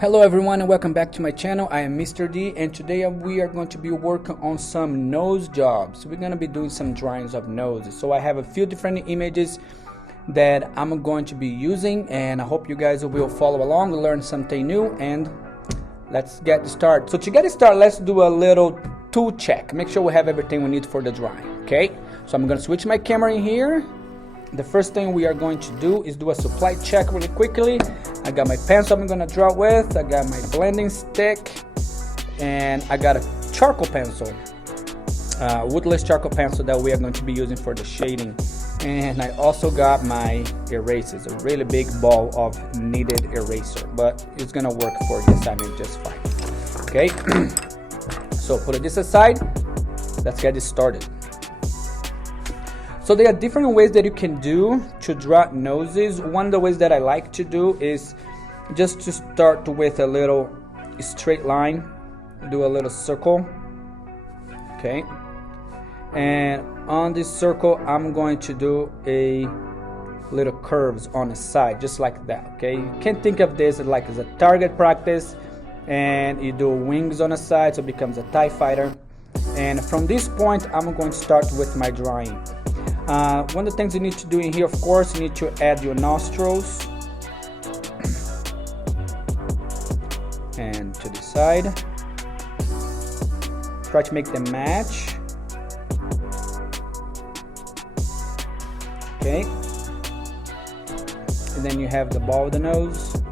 Hello everyone and welcome back to my channel. I am Mr. D and today we are going to be working on some nose jobs. We're going to be doing some drawings of noses. So I have a few different images that I'm going to be using and I hope you guys will follow along, learn something new, and let's get started. So to get started, let's do a little tool check. Make sure we have everything we need for the drawing, okay? So I'm going to switch my camera in here. The first thing we are going to do is do a supply check really quickly. I got my pencil I'm going to draw with, I got my blending stick, and I got a charcoal pencil, woodless charcoal pencil that we are going to be using for the shading. And I also got my erasers, a really big ball of kneaded eraser, but it's going to work for the assignment just fine. Okay, so put this aside, let's get this started. So there are different ways that you can do to draw noses. One of the ways that I like to do is just to start with a little straight line, do a little circle, okay? And on this circle, I'm going to do a little curves on the side, just like that, okay? You can think of this like as a target practice, and you do wings on the side, so it becomes a TIE fighter. And from this point, I'm going to start with my drawing. One of the things you need to do in here, of course, you need to add your nostrils and to the side. Try to make them match. Okay. And then you have the ball of the nose,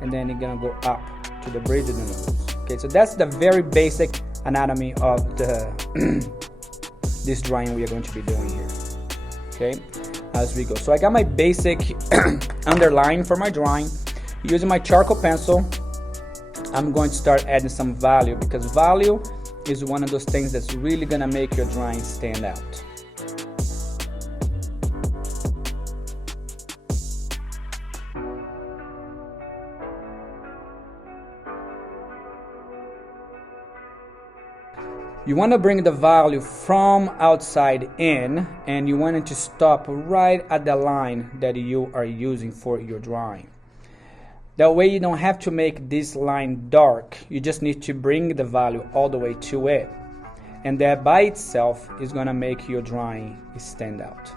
and then you're gonna go up to the bridge of the nose. Okay, so that's the very basic anatomy of the this drawing we are going to be doing here, okay, as we go. So I got my basic underline for my drawing. Using my charcoal pencil, I'm going to start adding some value, because value is one of those things that's really gonna make your drawing stand out. You want to bring the value from outside in, and you want it to stop right at the line that you are using for your drawing. That way you don't have to make this line dark. You just need to bring the value all the way to it. And that by itself is going to make your drawing stand out.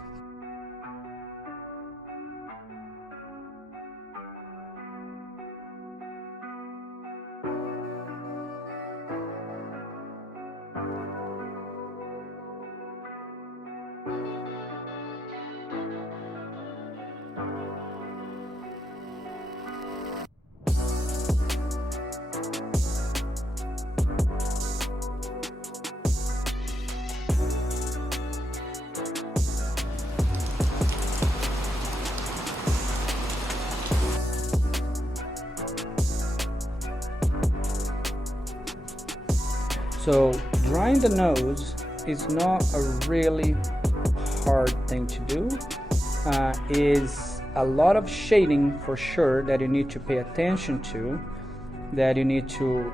So drawing the nose is not a really hard thing to do. Is a lot of shading for sure that you need to pay attention to, that you need to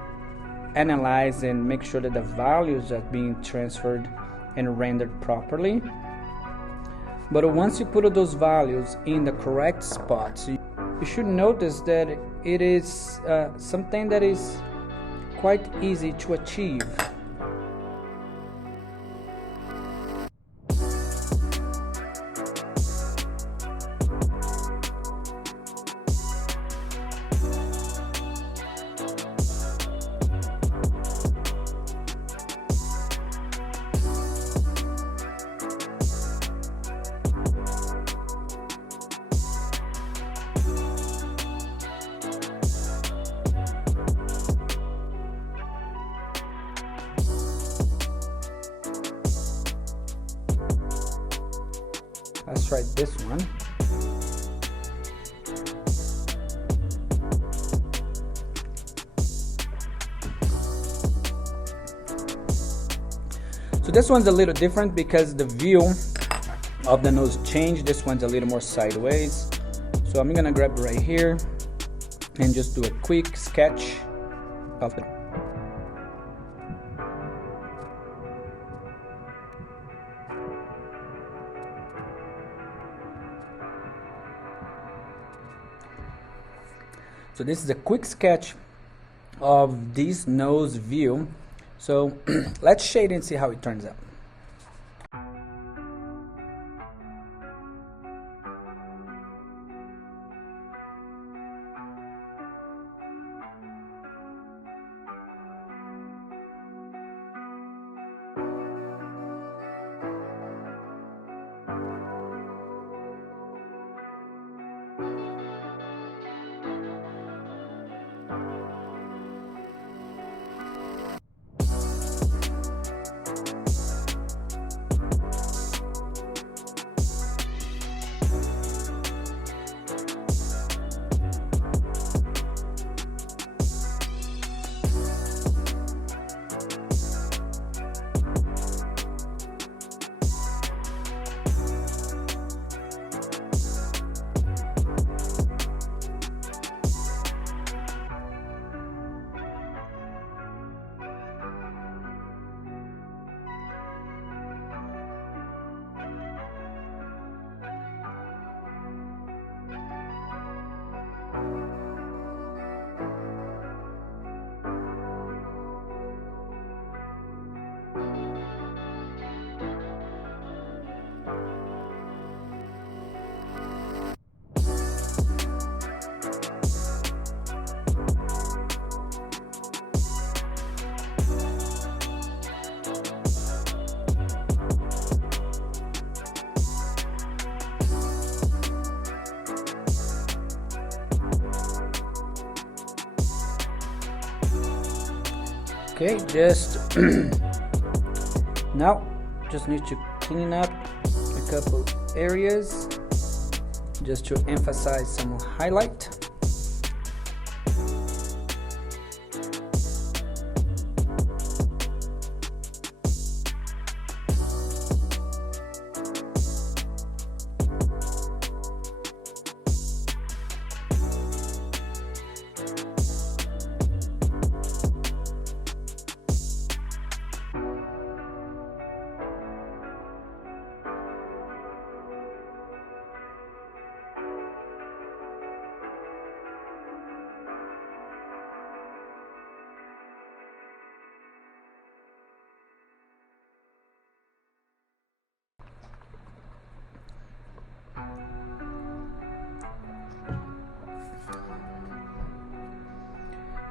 analyze and make sure that the values are being transferred and rendered properly. But once you put those values in the correct spots, you should notice that it is something that is quite easy to achieve. Let's try this one. So this one's a little different because the view of the nose changed. This one's a little more sideways. So I'm gonna grab right here and just do a quick sketch of the So this is a quick sketch of this nose view. So let's shade and see how it turns out. Okay, just now just need to clean up a couple areas just to emphasize some highlight.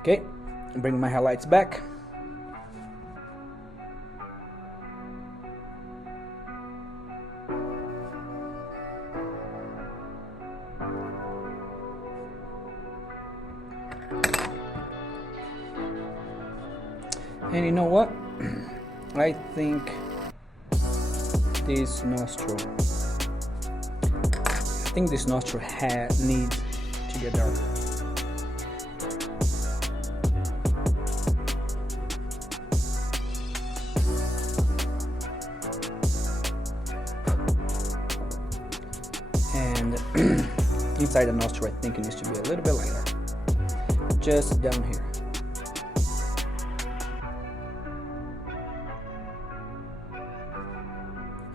Okay, bring my highlights back. And you know what? I think this nostril needs to get darker. And inside the nostril, I think it needs to be a little bit lighter. Just down here.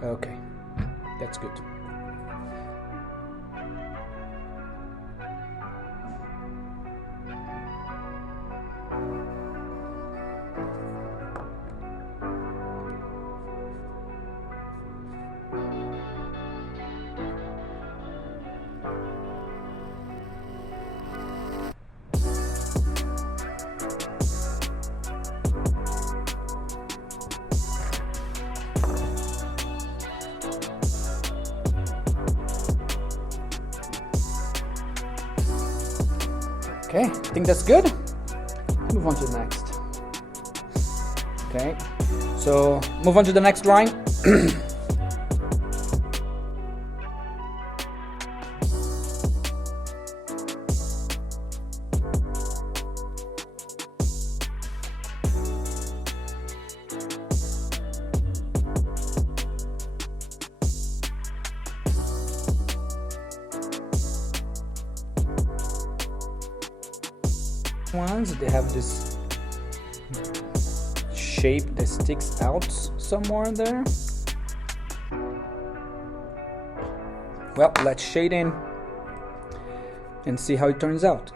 Okay, that's good. Okay, I think that's good. Move on to the next. Okay, so move on to the next drawing. Ones they have this shape that sticks out somewhere in there. Well, let's shade in and see how it turns out.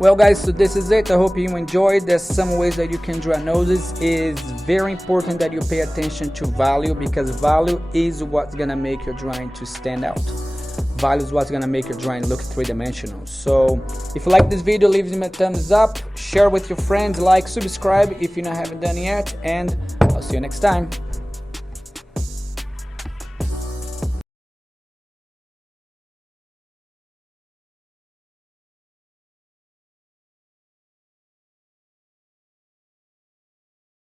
Well guys, so this is it. I hope you enjoyed. There's some ways that you can draw noses. It's very important that you pay attention to value, because value is what's gonna make your drawing to stand out. Value is what's gonna make your drawing look three-dimensional. So if you like this video, leave me a thumbs up, share with your friends, like, subscribe if you haven't done yet, and I'll see you next time.